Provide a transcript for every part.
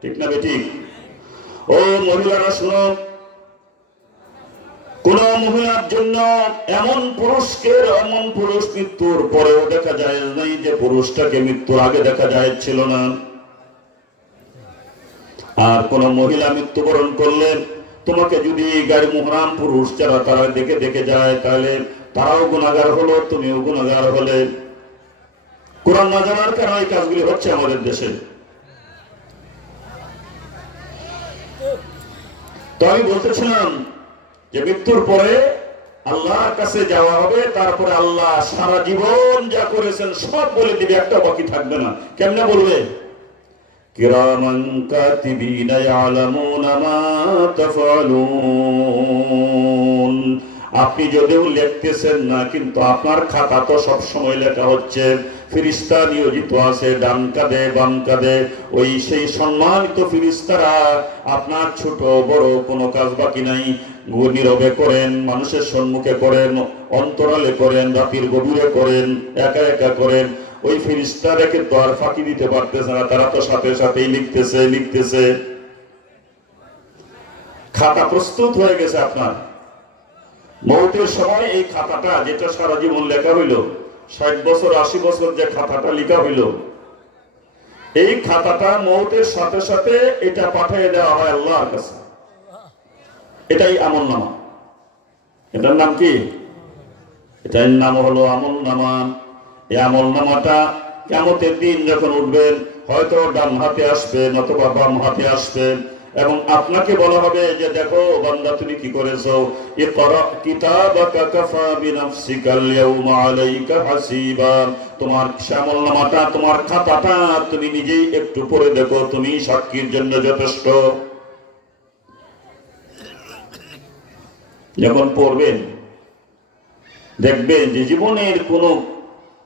ঠিক না বেঠিক ও মহিলারা শুনো, কোন মহিলার জন্য এমন পুরুষকে এমন পুরুষ মৃত্যুর পরেও দেখা যায় নাই যে পুরুষটাকে মৃত্যুর আগে দেখা যায় ছিল না। আর কোন মহিলা মৃত্যুবরণ করলেন তোমাকে যদি গাড়ি মোহরাম পুরুষ যারা তারা দেখে দেখে যায়, তাহলে তারাও গুণাগার হলো, তুমিও গুণাগার হলে। কোরআন না জানার কারণে এই কাজগুলি হচ্ছে আমাদের দেশে। তো আমি বলতেছিলাম যে মৃত্যুর পরে আল্লাহর কাছে যাওয়া হবে, তারপরে আল্লাহ সারা জীবন যা করেছেন সব বলে দিবে, একটা বাকি থাকবে না। কেমনে বলবে? আপনি যদিও লিখতেছেন না, কিন্তু আপনার খাতা তো সব সময় লেখা হচ্ছে ফিরিস্তা নিয়োজিত আছে, ডান কাঁধে, বাম কাঁধে। ওই সেই সম্মানিত ফিরিস্তারা আপনার ছোট, বড় কোনো কাজ বাকি নাই। নীরবে করেন, মানুষের সম্মুখে করেন, অন্তরালে করেন রাতির গভীরে করেন, একা একা করেন। ওই ফিরিস্তারা কিন্তু আর ফাঁকি দিতে পারতেছে না, তারা তো সাথে সাথেই লিখতেছে লিখতেছে। খাতা প্রস্তুত হয়ে গেছে আপনার। মৌতের সময় এই খাতাটা, যেটা সারা জীবন লেখা হইল ষাট বছর, আশি বছর যে খাতাটা লেখা হইল, এই খাতাটা মৌতের সাথে সাথে এটা পাঠিয়ে দেওয়া হয় আল্লাহর কাছে। এটাই আমল নামা। এটার নাম কি? এটার নাম হলো আমল নামা। এই আমল নামাটা কেমতের দিন যখন উঠবেন, হয়তো ডান হাতে আসবে নতুবা বাম হাতে আসবে এবং আপনাকে বলা হবে যে দেখো বান্দা তুমি কি করেছ? ইয়াউমা আলাইকা হাসিবা। তোমার শ্যামল নামাটা তোমার খাতাটা তুমি নিজেই একটু পড়ে দেখো তুমি সাক্ষীর জন্য যথেষ্ট। যখন পড়বেন দেখবেন যে জীবনের কোনো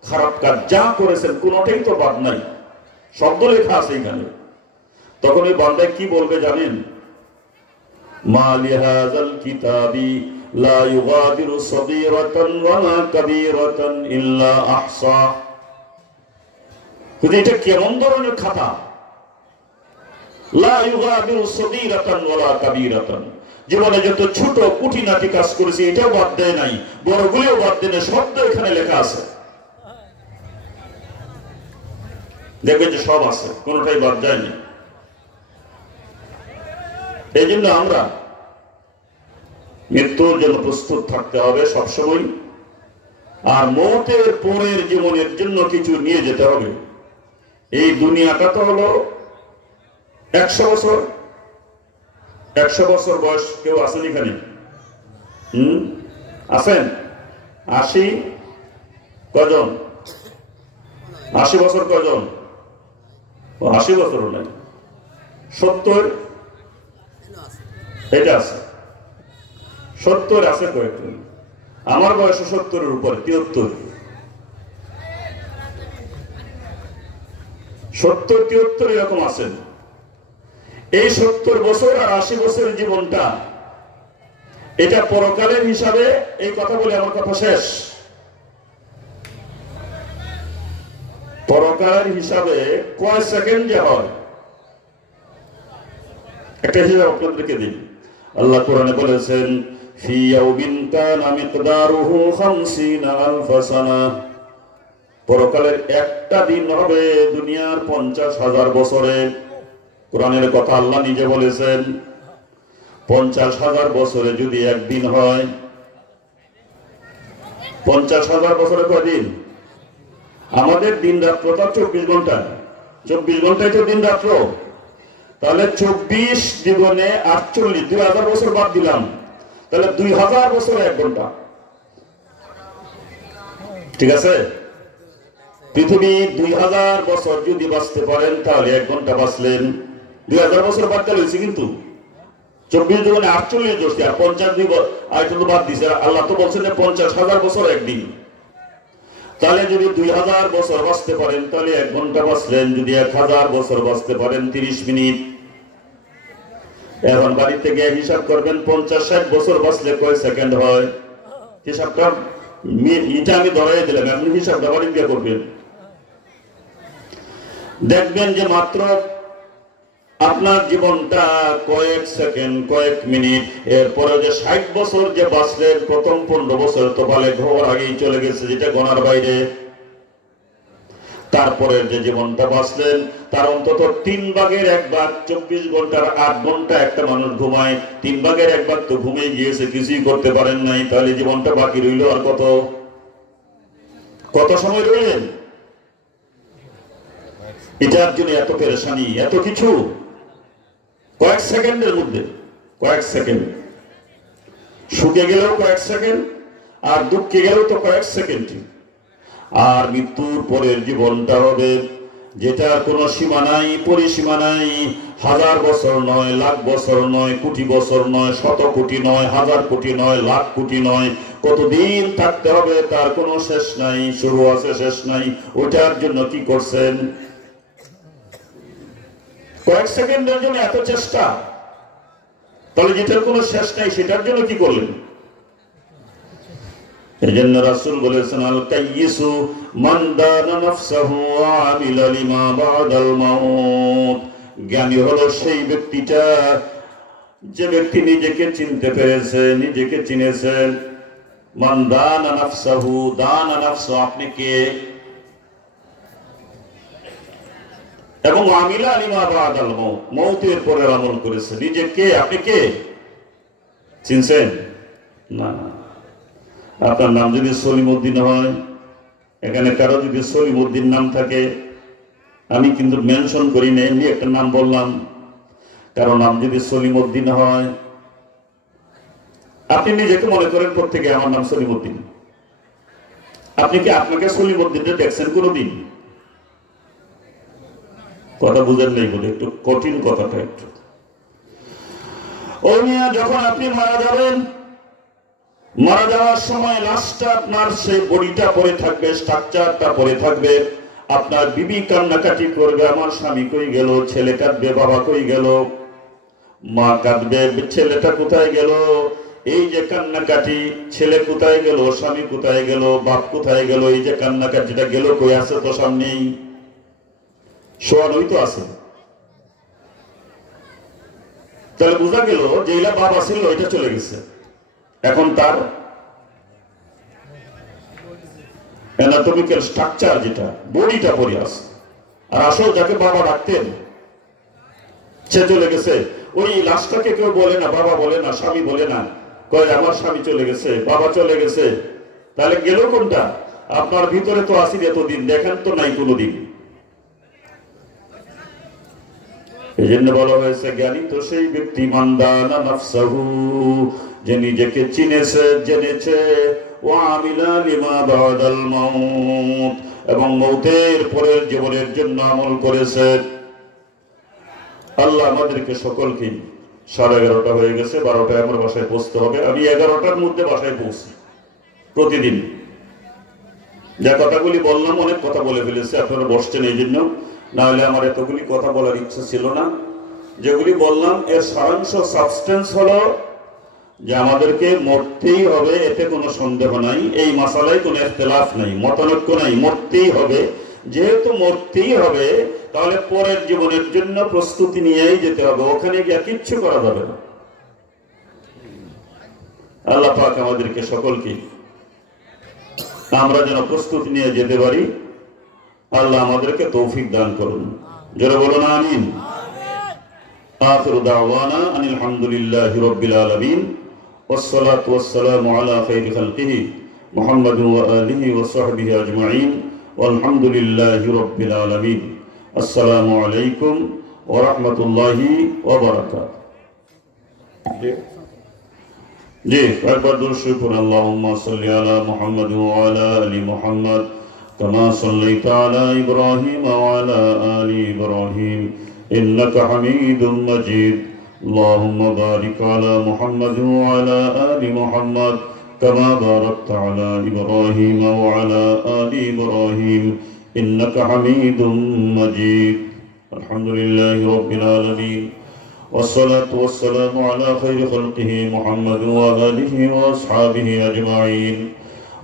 খারাপ কাজ যা করেছেন কোনোটাই তো বাদ নাই। শব্দ লেখা আছে এখানে। তখন ওই বান্দায় কি বলবে জানেন? জীবনে যত ছোট কুটিনাটি কাজ করেছি, এটাও বাদ দেয় নাই, বড়গুলিও বাদ দেয় না শব্দ এখানে লেখা আছে। দেখবেন যে সব আছে, কোনোটাই বাদ যায়নি এই জন্য আমরা মৃত্যুর জন্য প্রস্তুত থাকতে হবে সবসময়। আর মৌতের পরের জীবনের জন্য কিছু নিয়ে যেতে হবে। এই দুনিয়াটা তো হলো একশো বছর। একশো বছর বয়স কেউ আছেন এখানে? হুম? আছেন? আশি? কজন? আশি বছর কজন? আশি বছর নাই সত্তর? এটা আছে। সত্তর আছে কয়েকজন আমার বয়স সত্তরের উপরে তিয়াত্তর সত্তর তিয়াত্তর এরকম আছেন এই সত্তর বছর আর আশি বছরের জীবনটা, এটা পরকালের হিসাবে এই কথা বলে আমার কথা শেষ। পরকালের হিসাবে কয় সেকেন্ড যে হয়? একটা হিসাব আপনাদেরকে দিই। আল্লাহ কোরআনে বলেছেন, ফি ইয়াউমিন কানা মিকদারুহু 50 আলফ সানা। পরকালের একটা দিন হবে দুনিয়ার পঞ্চাশ হাজার বছরে। কোরআনের কথা আল্লাহ নিজে বলেছেন, পঞ্চাশ হাজার বছরে যদি একদিন হয়। পঞ্চাশ হাজার বছরে কয়দিন আমাদের দিন রাত্র তো চব্বিশ ঘণ্টা। চব্বিশ ঘন্টায় তো দিন রাত্র তাহলে চব্বিশ জীবনে আটচল্লিশ, দুই হাজার বছর বাদ দিলাম। তাহলে দুই হাজার বছর এক ঘণ্টা। ঠিক আছে? পৃথিবী দুই হাজার বছর যদি বাঁচতে পারেন, তাহলে এক ঘণ্টা বাঁচলেন। দুই হাজার বছর বাদ দিলে হয়েছে কিন্তু। চব্বিশ জীবনে আটচল্লিশ দোষী আর পঞ্চাশ দুই আর একটু বাদ দিছে। আল্লাহ তো বলছেন যে পঞ্চাশ হাজার বছর একদিন। তাহলে যদি দুই হাজার বছর বাঁচতে পারেন, তাহলে এক ঘণ্টা বাঁচলেন। যদি এক হাজার বছর বাঁচতে পারেন, তিরিশ মিনিট। এখন বাড়িতে গিয়ে হিসাব করবেন, পঞ্চাশ ষাট বছর বাঁচলে কয় সেকেন্ড হয়? হিসাবটা এটা আমি ধরাই দিলাম, আপনি হিসাবটা বাড়ি গিয়ে করবেন। দেখবেন যে মাত্র আপনার জীবনটা কয়েক সেকেন্ড কয়েক মিনিট এরপরে যে ষাট বছর যে বাঁচলেন প্রথম পনেরো বছর তো বলে ঘর আগেই চলে গেছে, যেটা গনার বাইরে। তারপরের যে জীবনটা বাঁচলেন তার অন্তত তিন ভাগের এক ভাগ, চব্বিশ ঘণ্টার আট ঘণ্টা একটা মানুষ ঘুমায়। তিন ভাগের এক ভাগ তো ঘুমিয়ে গিয়েছে কিছুই করতে পারেন নাই, তাহলে জীবনটা বাকি রইল আর কত? কত সময় রইলেন এটার জন্য এত পেরেশানি, এত কিছু? কয়েক সেকেন্ডের মধ্যে, কয়েক সেকেন্ড। সুখে গেলেও কয়েক সেকেন্ড, আর দুঃখে গেলেও তো কয়েক সেকেন্ড। আর মৃত্যুর পরের জীবনটা হবে যেটার কোনো সীমা নাই, পরিসীমা নাই, হাজার বছর নয়, লাখ বছর নয়, কোটি বছর নয়, শত কোটি নয়, হাজার কোটি নয়, লাখ কোটি নয়, কতদিন থাকতে হবে তার কোনো শেষ নাই, শুরু আছে, শেষ নাই, ওইটার জন্য কি করছেন? কয়েক সেকেন্ডের জন্য এত চেষ্টা, তাহলে যেটার কোনো শেষ নাই, সেটার জন্য কি করলেন? এই জন্য রাসূল বলেছেন আল মান দানা নাফসাহু আমিলা লিমা বাদাল মাউত। জ্ঞানী হলো সেই ব্যক্তিটা, যে ব্যক্তি নিজেকে চিনতে পেরেছে, নিজেকে চিনেছে। মান দানা নাফসাহু, দানা নাফসু আপনি কে? এবং আমিলা আলিমা বাদাল মৌত মৌতের পরে আমল করেছে। নিজে কে? আপনি কে? চিনছেন? না না। আপনার নাম যদি সলিমুদ্দিন হয়, এখানে কারও যদি সলিমুদ্দিন নাম থাকে, আমি কিন্তু মেনশন করি না এমনি একটা নাম বললাম। কারও নাম যদি সলিমুদ্দিন হয়, আপনি নিজেকে মনে করেন প্রত্যেকে আমার নাম সলিমুদ্দিন। আপনি কি আপনাকে সলিমুদ্দিনটা দেখছেন কোনোদিন? কথা বুঝেন নেই বলে, একটু কঠিন কথাটা একটু। ও মিয়া, যখন আপনি মারা যাবেন মারা যাওয়ার সময় লাশটা আপনার সেই বডিটা পরে থাকবে স্ট্রাকচারটা পরে থাকবে। আপনার বিবি কান্নাকাটি করবে, আমার স্বামী কই গেল, ছেলে কাঁদবে, বাবা কই গেল? মা কাঁদবে, ছেলেটা কোথায় গেল? এই যে কান্নাকাটি, ছেলে কোথায় গেল, স্বামী কোথায় গেল, বাপ কোথায় গেল, এই যে কান্নাকাটিটা গেল কই আছে তো সামনেই? শোয়ানোই তো আছে। তাহলে বোঝা গেল যে এলা বাবা ছিল এটা চলে গেছে। এখন তার অ্যানাটমিক্যাল স্ট্রাকচার যেটা, বডিটা পড়ে আছে। আর আসল যাকে বাবা ডাকতেন, সে চলে গেছে। ওই লাশটাকে কেউ বলে না, বাবা বলে না, স্বামী বলে না, কয়, আমার স্বামী চলে গেছে, বাবা চলে গেছে। তাহলে গেল কোনটা? আপনার ভিতরে তো আসি এতদিন, দেখেন তো নাই কোনোদিন। এই জন্য বলা হয়েছে, জ্ঞানী তো সেই ব্যক্তি, মান্দানা নাফসাহু। যে নিজেকে চিনেছে, জেনেছে। এবং মৌতের পরের জীবনের জন্য আমল করেছে। আল্লাহ আমাদেরকে সকলকে সাড়ে এগারোটা হয়ে গেছে, বারোটায় আমার বাসায় পৌঁছতে হবে। আমি এগারোটার মধ্যে বাসায় পৌঁছি, প্রতিদিন। যা কথাগুলি বললাম, অনেক কথা বলে ফেলেছে, আপনারা বসছেন এই জন্য। না হলে আমার এতগুলি কথা বলার ইচ্ছা ছিল না। যেগুলি বললাম, এর সারাংশ সাবস্টেন্স হলো যে আমাদেরকে মরতেই হবে, এতে কোনো সন্দেহ নাই। এই মশালায় কোনো একতলাফ নাই, মতনৈক্য নাই, মরতেই হবে। যেহেতু মরতেই হবে, তাহলে পরের জীবনের জন্য প্রস্তুতি নিয়েই যেতে হবে, ওখানে গিয়ে কিচ্ছু করা যাবে না। আল্লাহ পাক আমাদেরকে সকলকে, আমরা যেন প্রস্তুতি নিয়ে যেতে পারি, আল্লাহ আমাদেরকে তৌফিক দান করুন। যারা বলো না আমিন। আখির দাওয়ানা আনিল আলহামদুলিল্লাহ রবিল আলমিন। والصلاة والسلام على خير خلقه محمد وآله وصحبه أجمعين والحمد لله رب العالمين السلام عليكم ورحمة الله وبركاته জি একবার দর্শক اللهم صل على محمد وعلى آل محمد كما صليت على إبراهيم وعلى آل إبراهيم إنك حميد مجيد اللهم بارك على محمد وعلى آل محمد كما باركت على إبراهيم وعلى آل إبراهيم إنك حميد مجيد. الحمد لله رب العالمين. والصلاة والسلام على خير خلقه محمد وآله وأصحابه أجمعين.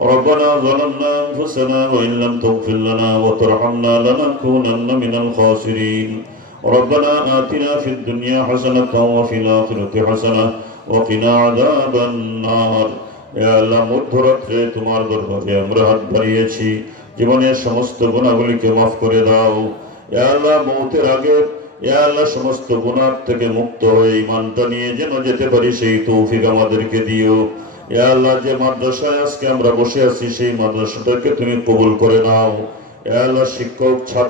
ربنا ظلمنا أنفسنا وإن لم تغفر لنا وترحمنا لنكونن من الخاسرين. ربنا آتنا في الدنيا حسنة وفي الآخرة حسنة وقنا عذاب النار ইয়া আল্লাহ মধ্যরাত্রে তোমার দরবারে আমরা হাত বাড়িয়েছি জীবনের সমস্ত গুণাগুলিকে মাফ করে দাও ইয়া আল্লাহ মৌতের আগে ইয়া আল্লাহ সমস্ত গুণার থেকে মুক্ত হয়ে ইমানটা নিয়ে যেন যেতে পারি সেই তৌফিক আমাদেরকে দিও ইয়া আল্লাহ যে মাদ্রাসায় আজকে আমরা বসে আছি সেই মাদ্রাসাটাকে তুমি কবুল করে নাও ইয়া আল্লাহ শিক্ষক ছাত্র